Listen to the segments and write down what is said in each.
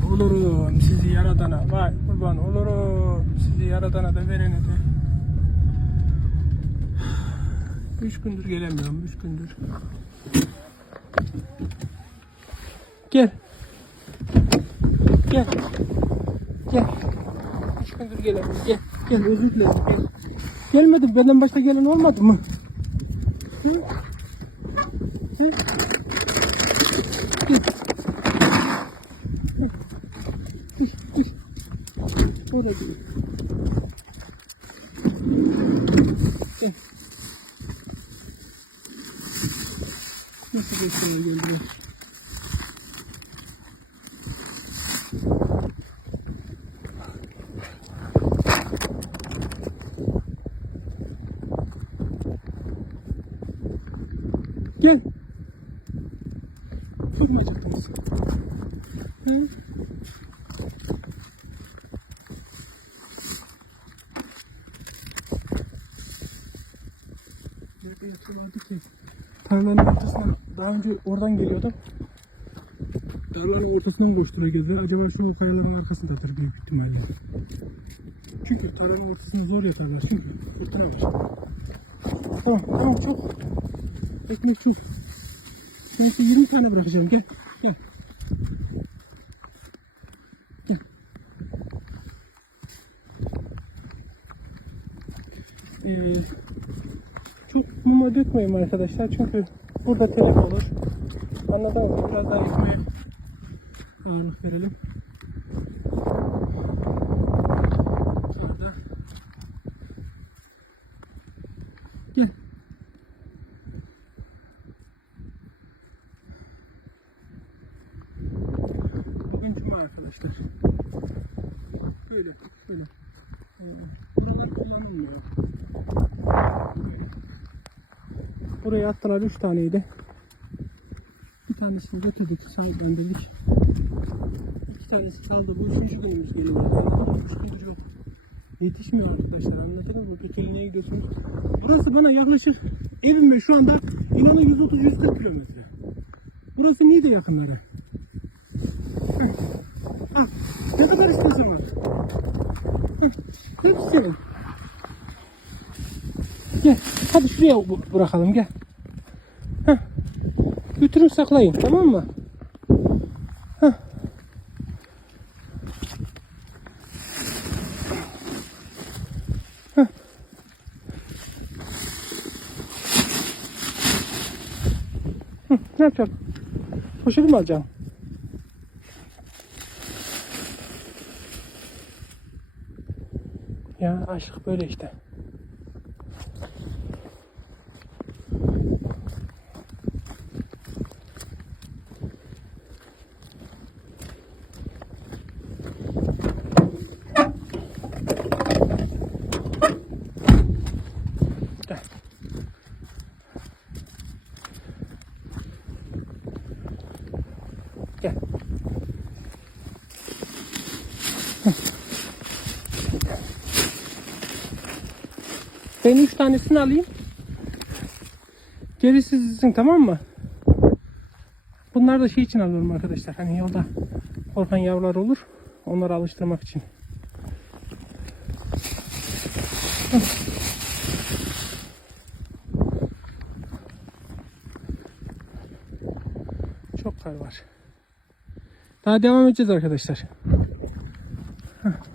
kurban olurum sizi yaradana. Vay kurban olurum sizi yaradana da verene de. Üç gündür gelemiyorum. Üç gündür. Gel. Gel. Gel. Üç gündür gelemiyorum. Gel. Gel özür dilerim. Gel. Gelmedim. Benden başka gelen olmadı mı? Hı? Hı? Orada değil. Gel. Nasıl geçtiler geldiler? Gel. Çok mu acıktınız? Hı? Nerede yatıyorlardı ki? Tarlanın ortasına daha önce oradan geliyordum. Tarlanın ortasından koşturuyor gezdiler. Acaba şu kayaların arkasındadır büyük ihtimalle. Çünkü tarlanın ortasını zor yakarlar. Çünkü fırtına var. Tamam tamam çok. Ekmek çok. Belki 20 tane bırakacağım. Gel. Gel. Ee, muma dökmeyin arkadaşlar. Çünkü burada telef olur. Anladın mı? Biraz daha ekmeğe ağırlık verelim. Şurada. Gel. Bugün cuma arkadaşlar. Böyle, böyle. Ee, Buralar kullanılmıyor. Böyle. Buraya attılar üç taneydi. Bir tanesini götürdük, sahiplendirdik. İki tanesi kaldı. Bu üçüncü günümüz geliyor. Üç gündür yok. Yetişmiyor arkadaşlar. Muyum? Bir iğneye gidiyorsunuz. Burası bana yaklaşık evime şu anda inanın 130-140 kilometre. Burası Niğde yakınları. Heh. Ah, ne kadar istiyorsan var. Heh, Hepsi. Gel. Hadi şuraya bırakalım gel. Götürün saklayın tamam mı? Heh. Heh. Hı, ne yapacaksın? Poşeti mi alacaksın? Ya aşk böyle işte. Ben üç tanesini alayım. Gerisi sizin tamam mı? Bunlar da şey için alıyorum arkadaşlar. Hani yolda korkan yavrular olur. Onları alıştırmak için. Çok kar var. Daha devam edeceğiz arkadaşlar. Heh.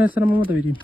Hı. Ben sana mama da vereyim.